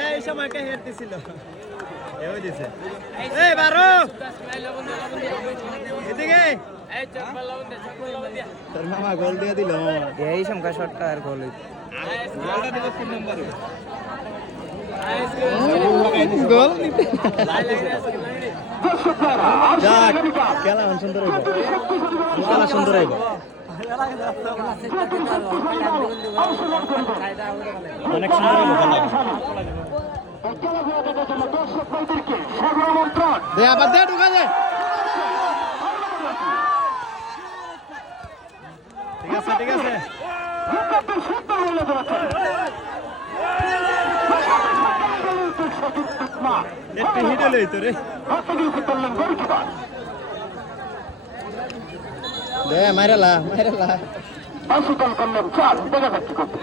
এই সময়টা হেড দিছিল এই দিছে এই বারো এদিকে তোর মামা গোল দিয়ে দিল এই সমকা শটটা আর গোল গোলটা দিল 3 নম্বরে গোল যাক খেলা সুন্দর হইব খেলা সুন্দর হইব অনেক সুন্দর হইব দে আবার দে ঢুকা দে ঠিক আছে ঠিক আছে একটু হিটে লই তো রে দে মাইরালা মাইরালা অসুতল করলেন চাল দেখা যাচ্ছে করতে